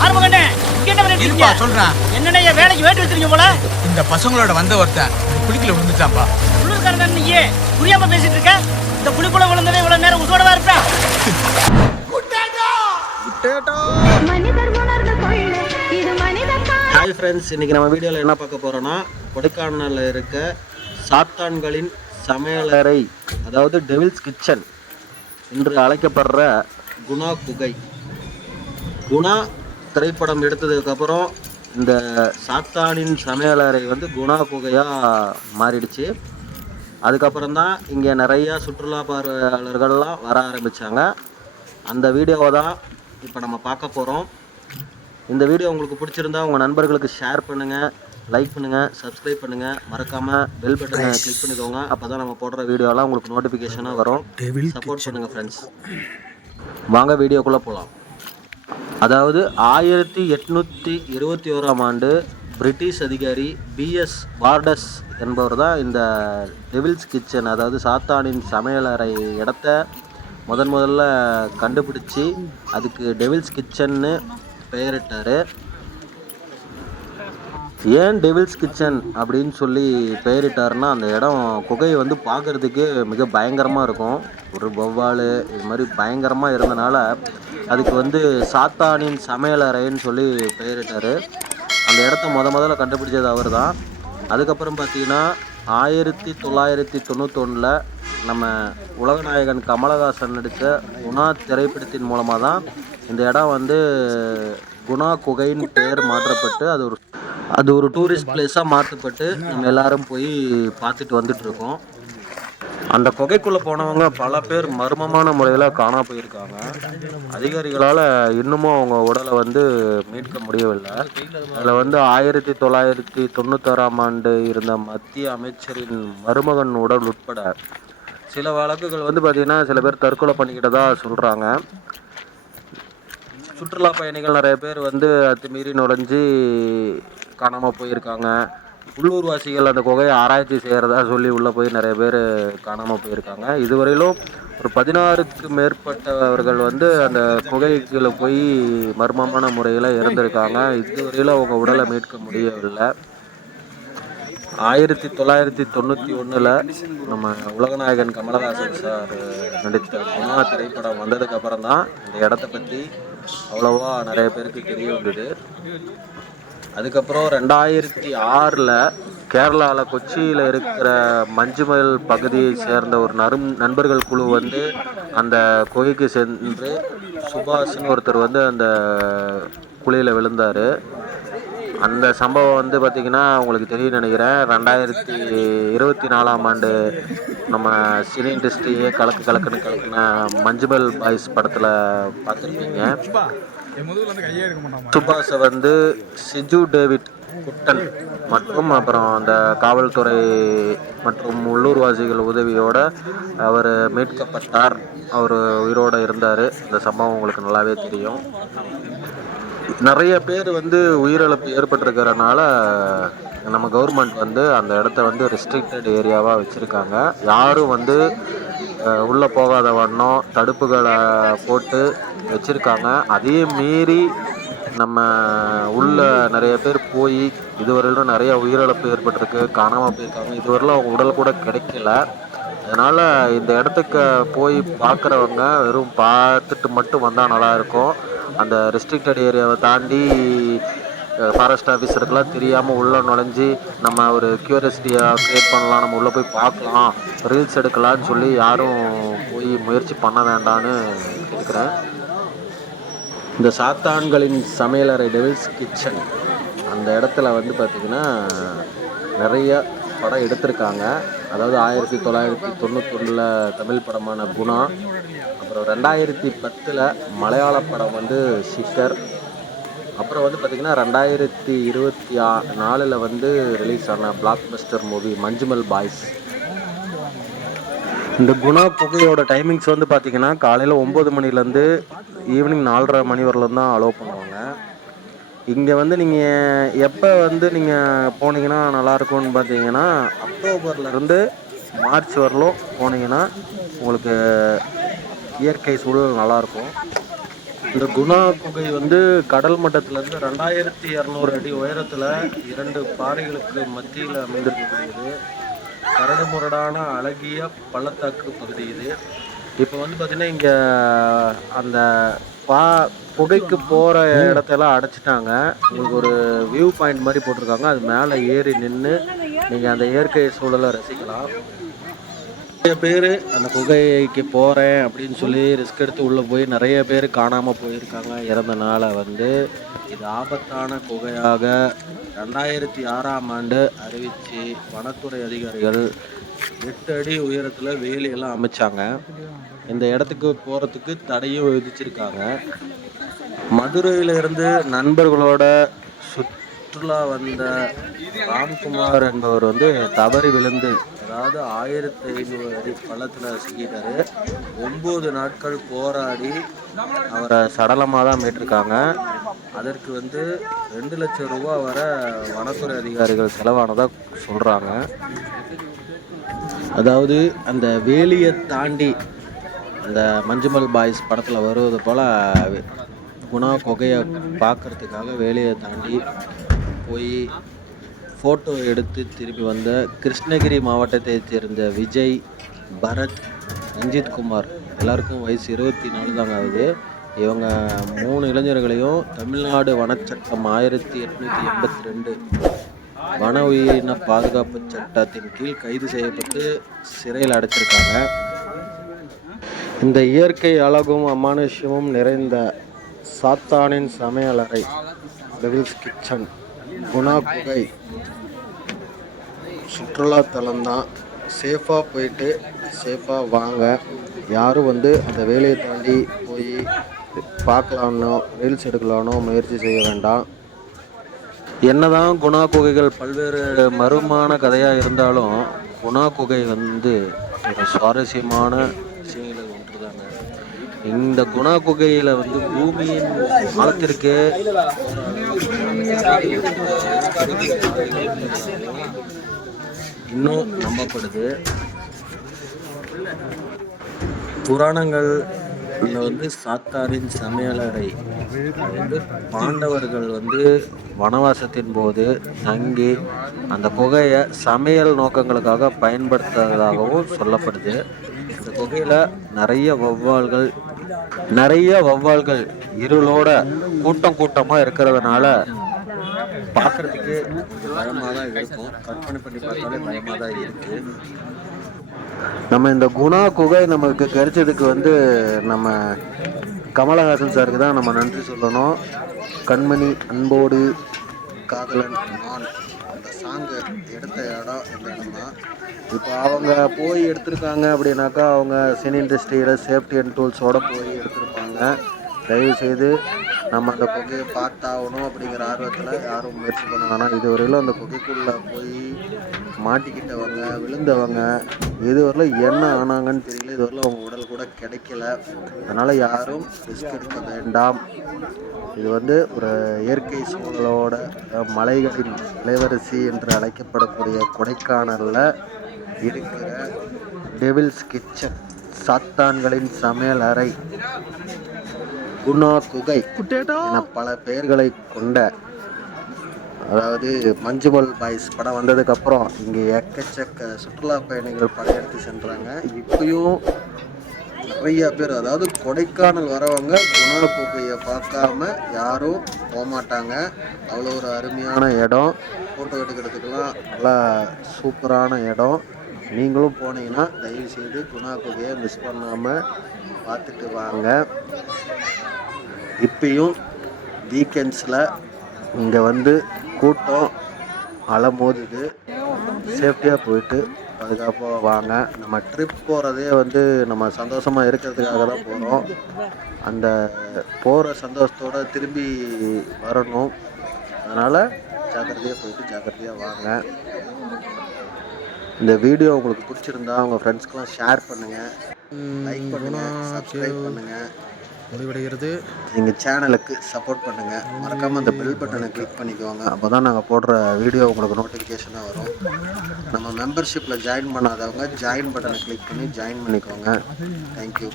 பண்ணிட்டு இருப்பா சொல்றேன். என்னண்ணே என் வேலைக்கு வேட்டு வச்சிருக்கீங்க போல? இந்த பசங்களோட வந்த ஒருத்தன் குளிக்கல விழுந்துட்டான்பா குளிர்காரன் நீயே? புரியாம பேசிட்டு இருக்க? இந்த புலிக்குள்ள விழுந்தவே இவ்வளவு நேரம் உசோடவா இருப்பேன் ஹாய் ஃப்ரெண்ட்ஸ் இன்றைக்கி நம்ம வீடியோவில் என்ன பார்க்க போகிறோன்னா கொடைக்கானலில் இருக்க சாத்தான்களின் சமையலறை அதாவது டெவில்ஸ் கிச்சன் என்று அழைக்கப்படுற குணா குகை. குணா திரைப்படம் எடுத்ததுக்கப்புறம் இந்த சாத்தானின் சமையலறை வந்து குணா குகையாக மாறிடுச்சு. அதுக்கப்புறம் தான் இங்கே நிறையா சுற்றுலா பார்வையாளர்கள்லாம் வர ஆரம்பித்தாங்க அந்த வீடியோவை தான் இப்போ நம்ம பார்க்க போகிறோம் இந்த வீடியோ உங்களுக்கு பிடிச்சிருந்தா உங்கள் நண்பர்களுக்கு ஷேர் பண்ணுங்கள் லைக் பண்ணுங்கள் சப்ஸ்கிரைப் பண்ணுங்கள் மறக்காமல் பெல் பட்டனை கிளிக் பண்ணிக்கோங்க. அப்போ தான் நம்ம போடுற வீடியோலாம் உங்களுக்கு நோட்டிஃபிகேஷனாக வரும். சப்போர்ட் பண்ணுங்கள் ஃப்ரெண்ட்ஸ் வாங்க வீடியோக்குள்ளே போகலாம் அதாவது ஆயிரத்தி எட்நூற்றி இருபத்தி ஓராம் ஆண்டு பிரிட்டிஷ் அதிகாரி பிஎஸ் வார்டஸ் என்பவர் தான் இந்த டெவில்ஸ் கிச்சன் அதாவது சாத்தானின் சமையலறை இடத்த முதன் முதல்ல கண்டுபிடிச்சி அதுக்கு டெவில்ஸ் கிச்சன்னு பெயரிட்டார். ஏன் டெவில்ஸ் கிச்சன் அப்படின்னு சொல்லி பெயரிட்டாருன்னா அந்த இடம் குகை வந்து பார்க்குறதுக்கு மிக பயங்கரமாக இருக்கும். ஒரு வௌவால் இது மாதிரி பயங்கரமாக இருந்தனால அதுக்கு வந்து சாத்தானின் சமையலறைன்னு சொல்லி பெயரிட்டார். அந்த இடத்த முத முதல்ல கண்டுபிடிச்சது அவர் தான் அதுக்கப்புறம் பார்த்தீங்கன்னா ஆயிரத்தி தொள்ளாயிரத்தி தொண்ணூத்தொன்னில் நம்ம உலகநாயகன் கமலஹாசன் நடித்த குணா திரைப்படத்தின் மூலமாக தான் இந்த இடம் வந்து குணா குகைன்னு பெயர் மாற்றப்பட்டு அது ஒரு அது ஒரு டூரிஸ்ட் பிளேஸாக மாற்றப்பட்டு நம்ம எல்லாரும் போய் பார்த்துட்டு வந்துட்டுருக்கோம். அந்த குகைக்குள்ளே போனவங்க பல பேர் மர்மமான முறையில் காணா போயிருக்காங்க. அதிகாரிகளால் இன்னமும் அவங்க உடலை வந்து மீட்க முடியவில்லை. அதில் வந்து ஆயிரத்தி தொள்ளாயிரத்தி தொண்ணூத்தாறாம் ஆண்டு இருந்த மத்திய அமைச்சரின் மருமகன் உடல் உட்பட சில வழக்குகள் வந்து பார்த்திங்கன்னா சில பேர் தற்கொலை பண்ணிக்கிட்டதா சொல்கிறாங்க சுற்றுலா பயணிகள் நிறைய பேர் வந்து அத்துமீறி நுழைஞ்சு காணாமல் போயிருக்காங்க. உள்ளூர்வாசிகள் அந்த குகையை ஆராய்ச்சி செய்கிறதா சொல்லி உள்ளே போய் நிறைய பேர் காணாமல் போயிருக்காங்க. இதுவரையிலும் ஒரு பதினாறுக்கு மேற்பட்டவர்கள் வந்து அந்த குகைக்குள்ள போய் மர்மமான முறையில் இறந்துருக்காங்க. இதுவரையில் அவங்க உடலை மீட்க முடியவில்லை. ஆயிரத்தி தொள்ளாயிரத்தி தொண்ணூற்றி ஒன்றில் நம்ம உலகநாயகன் கமலஹாசன் சார் நடித்த குணா திரைப்படம் வந்ததுக்கப்புறம் தான் இந்த இடத்த பற்றி அவ்வளோவா நிறைய பேருக்கு தெரிய வந்தது. அதுக்கப்புறம் ரெண்டாயிரத்தி ஆறில் கேரளாவில் கொச்சியில் இருக்கிற மஞ்சுமல் பகுதியை சேர்ந்த ஒரு நரும் நண்பர்கள் குழு வந்து அந்த குகைக்கு சென்று சுபாஷ்னு ஒருத்தர் வந்து அந்த குழியில் விழுந்தார். அந்த சம்பவம் வந்து பார்த்திங்கன்னா உங்களுக்கு தெரியும் நினைக்கிறேன். ரெண்டாயிரத்தி இருபத்தி நாலாம் ஆண்டு நம்ம சினி இண்டஸ்ட்ரியே கலக்கு கலக்குன்னு கலக்குன மஞ்சுமல் பாய்ஸ் படத்தில் பார்த்துருக்கீங்க என் வந்து சிஜு டேவிட் குட்டன் மற்றும் அப்புறம் அந்த காவல்துறை மற்றும் உள்ளூர்வாசிகள் உதவியோட அவர் மீட்கப்பட்டார். அவர் உயிரோடு இருந்தார். இந்த சம்பவம் உங்களுக்கு நல்லாவே தெரியும். நிறைய பேர் வந்து உயிரிழப்பு ஏற்பட்டிருக்கிறனால நம்ம கவர்மெண்ட் வந்து அந்த இடத்த வந்து ரெஸ்ட்ரிக்டட் ஏரியாவாக வச்சுருக்காங்க. யாரும் வந்து உள்ளே போகாத வண்ணம் தடுப்புகளை போட்டு வச்சுருக்காங்க. அதையும் மீறி நம்ம உள்ள நிறைய பேர் போய் இதுவரையிலும் நிறைய உயிரிழப்பு ஏற்பட்டிருக்கு. காணாமல் போயிருக்காங்க. இதுவரையிலும் அவங்க உடல் கூட கிடைக்கல. அதனால் இந்த இடத்துக்கு போய் பார்க்குறவங்க வெறும் பார்த்துட்டு மட்டும் வந்தால் நல்லாயிருக்கும் அந்த ரெஸ்ட்ரிக்டட் ஏரியாவை தாண்டி ஃபாரஸ்ட் ஆஃபீஸருக்கெல்லாம் தெரியாமல் உள்ளே நுழைஞ்சி நம்ம ஒரு க்யூரியாசிட்டியாக க்ரியேட் பண்ணலாம் நம்ம உள்ளே போய் பார்க்கலாம் ரீல்ஸ் எடுக்கலாம்னு சொல்லி யாரும் போய் முயற்சி பண்ண வேண்டான்னு கேட்குறேன். இந்த சாத்தான்களின் சமையலறை டெவில்ஸ் கிச்சன் அந்த இடத்துல வந்து பார்த்திங்கன்னா நிறைய படம் எடுத்திருக்காங்க. அதாவது ஆயிரத்தி தொள்ளாயிரத்தி தொண்ணூத்தொன்னில் தமிழ் படமான குணா அப்புறம் ரெண்டாயிரத்தி பத்தில் மலையாள படம் வந்து ஷிக்கர் அப்புறம் வந்து பார்த்திங்கன்னா ரெண்டாயிரத்தி இருபத்தி ஆ நாலில் வந்து ரிலீஸ் ஆன blockbuster movie Manjummel boys. இந்த குணா புகையோட டைமிங்ஸ் வந்து பார்த்தீங்கன்னா காலையில் ஒம்பது மணிலேருந்து ஈவினிங் நாலரை மணி வரலும் தான் அலோவ் பண்ணுவாங்க. இங்கே வந்து நீங்கள் எப்போ வந்து நீங்கள் போனீங்கன்னா நல்லாயிருக்கும்னு பார்த்தீங்கன்னா அக்டோபர்லேருந்து மார்ச் வரலும் போனீங்கன்னா உங்களுக்கு இயற்கை சூழல் நல்லாயிருக்கும் இந்த குணா குகை வந்து கடல் மட்டத்திலிருந்து ரெண்டாயிரத்தி இரநூறு அடி உயரத்தில் இரண்டு பாறைகளுக்கு மத்தியில் அமைந்திருக்கக்கூடியது கரடு முரடான அழகிய பள்ளத்தாக்கு பகுதி இது. இப்போ வந்து பார்த்திங்கன்னா இங்கே அந்த பா புகைக்கு போகிற இடத்தெல்லாம் அடைச்சிட்டாங்க. உங்களுக்கு ஒரு வியூ பாயிண்ட் மாதிரி போட்டிருக்காங்க. அது மேலே ஏறி நின்று நீங்கள் அந்த இயற்கை சூழலை ரசிக்கலாம். நிறைய பேர் அந்த குகைக்கு போகிறேன் அப்படின்னு சொல்லி ரிஸ்க் எடுத்து உள்ளே போய் நிறைய பேர் காணாமல் போயிருக்காங்க. இறந்தனால வந்து இது ஆபத்தான குகையாக ரெண்டாயிரத்தி ஆறாம் ஆண்டு அறிவித்து வனத்துறை அதிகாரிகள் எட்டு அடி உயரத்தில் வேலியெல்லாம் அமைச்சாங்க. இந்த இடத்துக்கு போகிறதுக்கு தடையும் விதிச்சிருக்காங்க. மதுரையிலிருந்து நண்பர்களோட சுற்றுலா வந்த ராம்குமார் என்பவர் வந்து தவறி விழுந்து அதாவது ஆயிரத்தி ஐநூறு அடி பள்ளத்தில் சிக்கிட்டாரு. ஒம்பது நாட்கள் போராடி அவரை சடலமாக தான் மீட்டிருக்காங்க. அதற்கு வந்து ரெண்டு லட்சம் ரூபா வர வனத்துறை அதிகாரிகள் செலவானதாக சொல்கிறாங்க அதாவது அந்த வேலியை தாண்டி அந்த மஞ்சுமல் பாய்ஸ் படத்தில் வருவது போல் குணா குகையை பார்க்கறதுக்காக வேலியை தாண்டி போய் ஃபோட்டோ எடுத்து திரும்பி வந்த கிருஷ்ணகிரி மாவட்டத்தைச் சேர்ந்த விஜய் பரத் ரஞ்சித் குமார். எல்லாருக்கும் வயசு இருபத்தி நாலு தாங்க ஆகுது. இவங்க மூணு இளைஞர்களையும் தமிழ்நாடு வனச்சட்டம் ஆயிரத்தி எட்நூற்றி எண்பத்தி ரெண்டு வன உயிரின பாதுகாப்பு சட்டத்தின் கீழ் கைது செய்யப்பட்டு சிறையில் அடைச்சிருக்காங்க. இந்த இயற்கை அழகும் அமானுஷ்யமும் நிறைந்த சாத்தானின் சமையலறை டெவில்ஸ் கிச்சன் குணா குகை சுற்றுலா தான். சேஃபாக போயிட்டு சேஃபாக வாங்க. யாரும் வந்து அந்த வேலையை தாண்டி போய் பார்க்கலான்னோ ரீல்ஸ் எடுக்கலானோ முயற்சி செய்ய வேண்டாம். என்னதான் குணா குகைகள் பல்வேறு மர்மமான கதையாக இருந்தாலும் குணா குகை வந்து ஒரு சுவாரஸ்யமான விஷயங்களில் ஒன்றுதாங்க. இந்த குணா குகையில் வந்து பூமியின் ஆழத்திற்கு இன்னும் நம்பப்படுது. புராணங்கள் வந்து சாத்தாரின் சமையலறை வந்து பாண்டவர்கள் வந்து வனவாசத்தின் போது தங்கி அந்த குகையை சமையல் நோக்கங்களுக்காக பயன்படுத்துவதாகவும் சொல்லப்படுது. இந்த குகையில் நிறைய வௌவால்கள் நிறைய வௌவால்கள் இருளோட கூட்டம் கூட்டமாக இருக்கிறதுனால பார்க்கறதுக்கு கொஞ்சம் பயமாக தான் இருக்கும். கற்பனை பண்ணி பார்த்தாலே பயமாக தான் இருக்குது நம்ம இந்த குணா குகை நமக்கு கிடைச்சதுக்கு வந்து நம்ம கமலஹாசன் சாருக்கு தான் நம்ம நன்றி சொல்லணும். கண்மணி அன்போடு காதலன் நான் அந்த சாங்கு எடுத்த இடம் இந்த இடம் தான் இப்போ அவங்க போய் எடுத்திருக்காங்க அப்படின்னாக்கா அவங்க சினி இண்டஸ்ட்ரியில் சேஃப்டி அண்ட் டூல்ஸோடு போய் எடுத்திருப்பாங்க. தயவு செய்து நம்ம அந்த குகையை பார்த்தாகணும் அப்படிங்கிற ஆர்வத்தில் யாரும் முயற்சி பண்ணணும் ஆனால் இதுவரையிலும் அந்த குகைக்குள்ளே போய் மாட்டிக்கிட்டவங்க விழுந்தவங்க இதுவரையிலும் என்ன ஆனாங்கன்னு தெரியல. இதுவரையிலும் அவங்க உடல் கூட கிடைக்கல. அதனால் யாரும் ரிஸ்க் எடுக்க வேண்டாம். இது வந்து ஒரு இயற்கை சூழலோட மலைகளின் இளவரசி என்று அழைக்கப்படக்கூடிய கொடைக்கானலில் இருக்கிற டெவில்ஸ் கிச்சன் சாத்தான்களின் சமையல் அறை குணா குகை என பல பெயர்களை கொண்ட அதாவது மஞ்சுமல் பாய்ஸ் படம் வந்ததுக்கப்புறம் இங்கே எக்கச்சக்க சுற்றுலா பயணிகள் படையெடுத்து சென்றாங்க. இப்பயும் நிறைய பேர் அதாவது கொடைக்கானல் வரவங்க குணா குகையை பார்க்காம யாரும் போக மாட்டாங்க அவ்வளோ ஒரு அருமையான இடம். ஃபோட்டோ எடுக்கிறதுக்கெல்லாம் நல்லா சூப்பரான இடம். நீங்களும் போனீங்கன்னா தயவு செய்து குணா குகையை மிஸ் பண்ணாமல் பார்த்துட்டு வாங்க. இப்பயும் வீக்கெண்ட்ஸில் இங்கே வந்து கூட்டம் அலமோதுது. சேஃப்டியாக போயிட்டு பாதுகாப்பாக வாங்க. நம்ம ட்ரிப் போகிறதே வந்து நம்ம சந்தோஷமாக இருக்கிறதுக்காக தான் போகிறோம் அந்த போகிற சந்தோஷத்தோடு திரும்பி வரணும். அதனால் ஜாக்கிரதையாக போயிட்டு ஜாக்கிரதையாக வாங்க. இந்த வீடியோ உங்களுக்கு பிடிச்சிருந்தா உங்கள் ஃப்ரெண்ட்ஸ்க்கெலாம் ஷேர் பண்ணுங்கள் லைக் பண்ணுங்கள் சப்ஸ்கிரைப் பண்ணுங்கள் முடிவடைகிறது. எங்கள் சேனலுக்கு சப்போர்ட் பண்ணுங்கள் மறக்காமல் அந்த பெல் பட்டனை கிளிக் பண்ணிக்கோங்க. அப்போ தான் நாங்கள் போடுற வீடியோ உங்களுக்கு நோட்டிஃபிகேஷனாக வரும். நம்ம மெம்பர்ஷிப்பில் ஜாயின் பண்ணாதவங்க ஜாயின் பட்டனை கிளிக் பண்ணி ஜாயின் பண்ணிக்கோங்க. Thank you